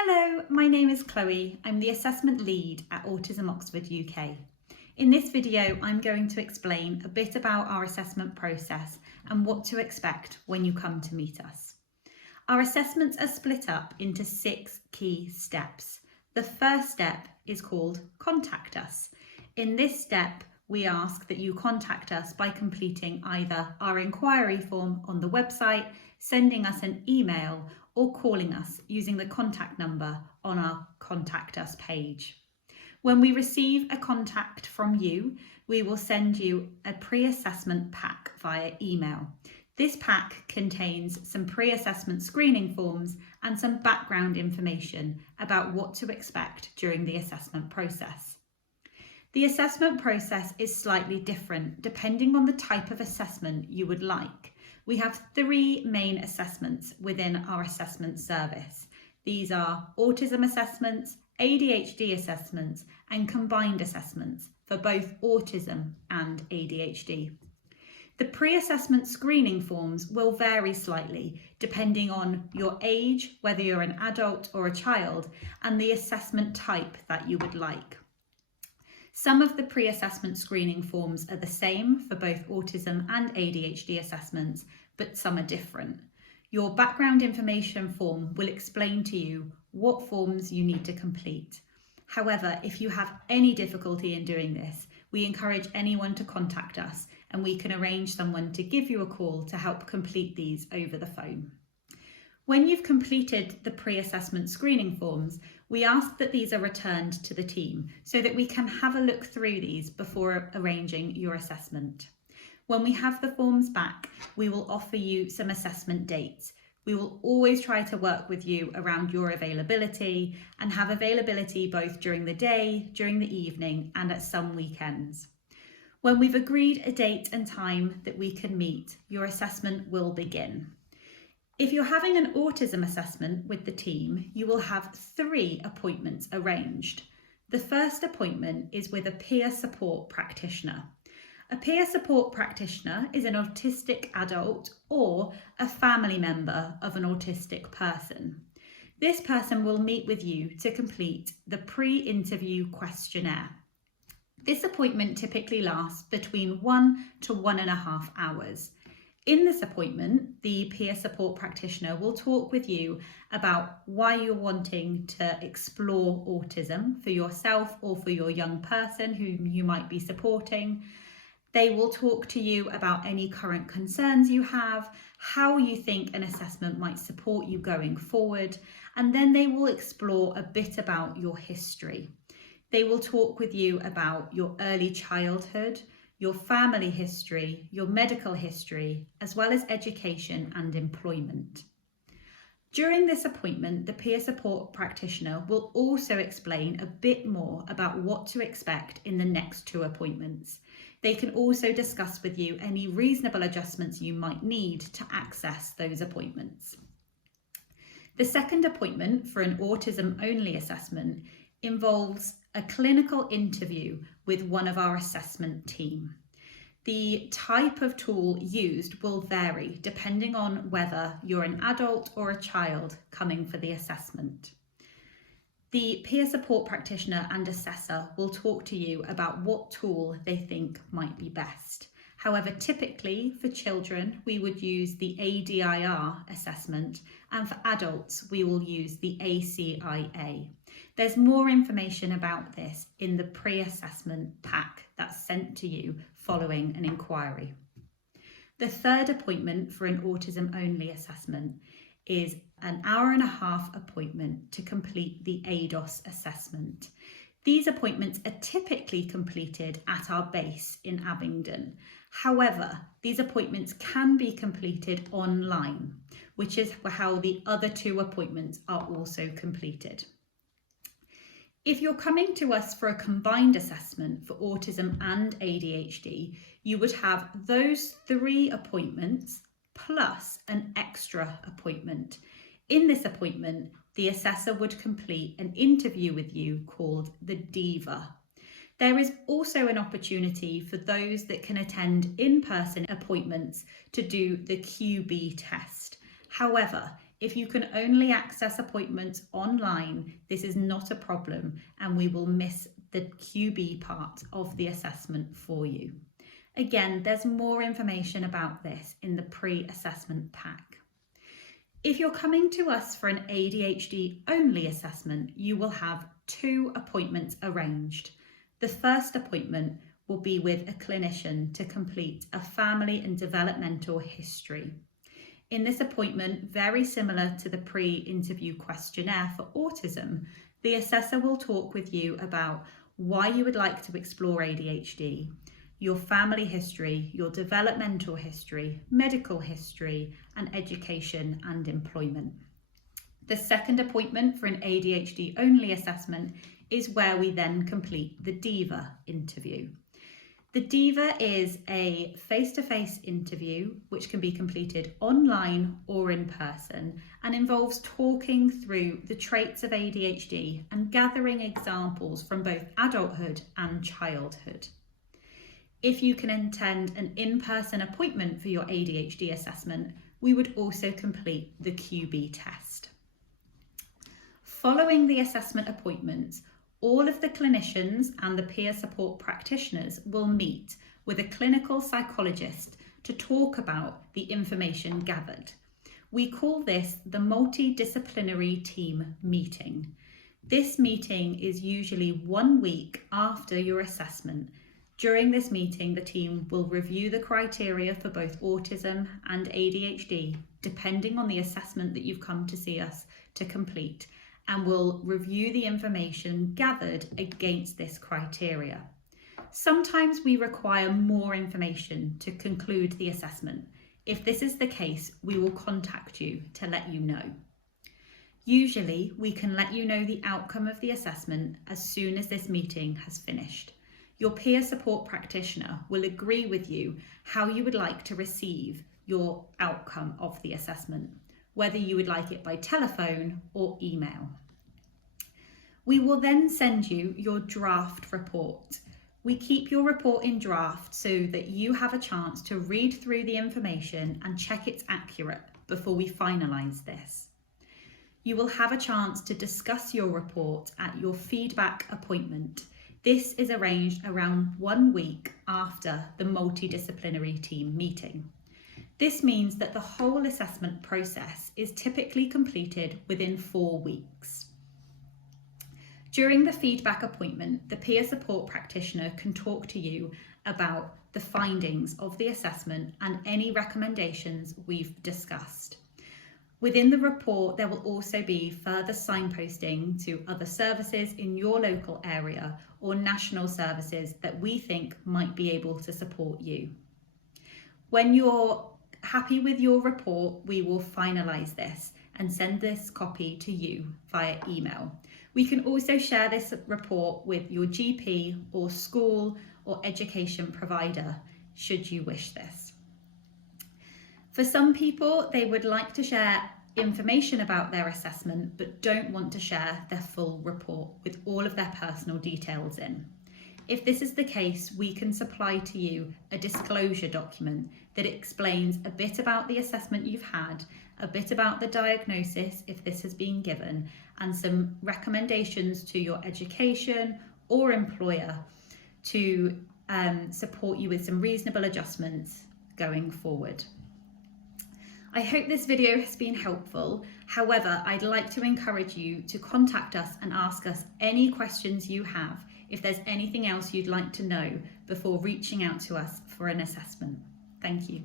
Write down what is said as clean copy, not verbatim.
Hello, my name is Chloe. I'm the Assessment Lead at Autism Oxford UK. In this video, I'm going to explain a bit about our assessment process and what to expect when you come to meet us. Our assessments are split up into 6 key steps. The first step is called Contact Us. In this step, we ask that you contact us by completing either our inquiry form on the website, sending us an email, or calling us using the contact number on our Contact Us page. When we receive a contact from you, we will send you a pre-assessment pack via email. This pack contains some pre-assessment screening forms and some background information about what to expect during the assessment process. The assessment process is slightly different depending on the type of assessment you would like. We have 3 main assessments within our assessment service. These are autism assessments, ADHD assessments, and combined assessments for both autism and ADHD. The pre-assessment screening forms will vary slightly depending on your age, whether you're an adult or a child, and the assessment type that you would like. Some of the pre-assessment screening forms are the same for both autism and ADHD assessments, but some are different. Your background information form will explain to you what forms you need to complete. However, if you have any difficulty in doing this, we encourage anyone to contact us and we can arrange someone to give you a call to help complete these over the phone. When you've completed the pre-assessment screening forms, we ask that these are returned to the team so that we can have a look through these before arranging your assessment. When we have the forms back, we will offer you some assessment dates. We will always try to work with you around your availability and have availability both during the day, during the evening, and at some weekends. When we've agreed a date and time that we can meet, your assessment will begin. If you're having an autism assessment with the team, you will have 3 appointments arranged. The first appointment is with a peer support practitioner. A peer support practitioner is an autistic adult or a family member of an autistic person. This person will meet with you to complete the pre-interview questionnaire. This appointment typically lasts between 1 to 1.5 hours. In this appointment, the peer support practitioner will talk with you about why you're wanting to explore autism for yourself or for your young person whom you might be supporting. They will talk to you about any current concerns you have, how you think an assessment might support you going forward, and then they will explore a bit about your history. They will talk with you about your early childhood, your family history, your medical history, as well as education and employment. During this appointment, the peer support practitioner will also explain a bit more about what to expect in the next 2 appointments. They can also discuss with you any reasonable adjustments you might need to access those appointments. The second appointment for an autism-only assessment involves a clinical interview with one of our assessment team. The type of tool used will vary depending on whether you're an adult or a child coming for the assessment. The peer support practitioner and assessor will talk to you about what tool they think might be best. However, typically for children, we would use the ADIR assessment, and for adults, we will use the ACIA. There's more information about this in the pre-assessment pack that's sent to you following an inquiry. The third appointment for an autism-only assessment is an 1.5-hour appointment to complete the ADOS assessment. These appointments are typically completed at our base in Abingdon. However, these appointments can be completed online, which is how the other 2 appointments are also completed. If you're coming to us for a combined assessment for autism and ADHD, you would have those 3 appointments plus an extra appointment. In this appointment, the assessor would complete an interview with you called the DIVA. There is also an opportunity for those that can attend in-person appointments to do the QB test. However, If you can only access appointments online, this is not a problem and we will miss the QB part of the assessment for you. Again, there's more information about this in the pre-assessment pack. If you're coming to us for an ADHD only assessment, you will have 2 appointments arranged. The first appointment will be with a clinician to complete a family and developmental history. In this appointment, very similar to the pre-interview questionnaire for autism, the assessor will talk with you about why you would like to explore ADHD, your family history, your developmental history, medical history, and education and employment. The second appointment for an ADHD only assessment is where we then complete the DIVA interview. The DIVA is a face-to-face interview which can be completed online or in person and involves talking through the traits of ADHD and gathering examples from both adulthood and childhood. If you can attend an in-person appointment for your ADHD assessment, we would also complete the QB test. Following the assessment appointments, all of the clinicians and the peer support practitioners will meet with a clinical psychologist to talk about the information gathered. We call this the multidisciplinary team meeting. This meeting is usually 1 week after your assessment. During this meeting, the team will review the criteria for both autism and ADHD, depending on the assessment that you've come to see us to complete, and will review the information gathered against this criteria. Sometimes we require more information to conclude the assessment. If this is the case, we will contact you to let you know. Usually, we can let you know the outcome of the assessment as soon as this meeting has finished. Your peer support practitioner will agree with you how you would like to receive your outcome of the assessment, whether you would like it by telephone or email. We will then send you your draft report. We keep your report in draft so that you have a chance to read through the information and check it's accurate before we finalise this. You will have a chance to discuss your report at your feedback appointment. This is arranged around 1 week after the multidisciplinary team meeting. This means that the whole assessment process is typically completed within 4 weeks. During the feedback appointment, the peer support practitioner can talk to you about the findings of the assessment and any recommendations we've discussed. Within the report, there will also be further signposting to other services in your local area or national services that we think might be able to support you. When you're happy with your report, we will finalise this and send this copy to you via email. We can also share this report with your GP or school or education provider, should you wish this. For some people, they would like to share information about their assessment but don't want to share their full report with all of their personal details in. If this is the case, we can supply to you a disclosure document that explains a bit about the assessment you've had, a bit about the diagnosis if this has been given, and some recommendations to your education or employer to support you with some reasonable adjustments going forward. I hope this video has been helpful. However, I'd like to encourage you to contact us and ask us any questions you have if there's anything else you'd like to know before reaching out to us for an assessment. Thank you.